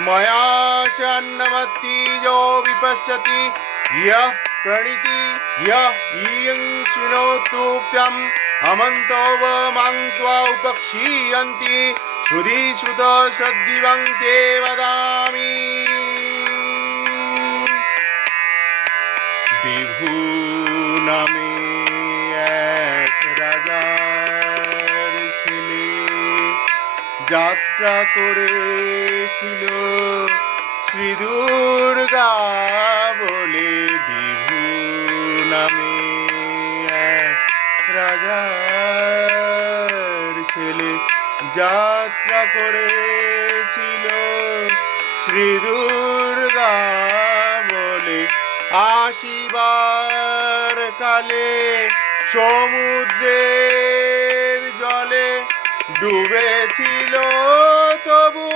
मया अन्नमत्ति यो विपश्यति यः प्रणीति यः इयं शृणोत्युक्तम् अमन्तो व मां त्वा उपक्षीयन्ति श्रुति श्रुत श्रद्धिवं ते वदामि। বিভু নামে এক রাজার ছেলে যাত্রা করেছিল শ্রী দুর্গা বলে। বিভু নামে এক রাজার ছেলে যাত্রা করেছিল শ্রী দুর্গা বলে। আসিবার কালে সমুদ্রের জলে ডুবেছিল তবু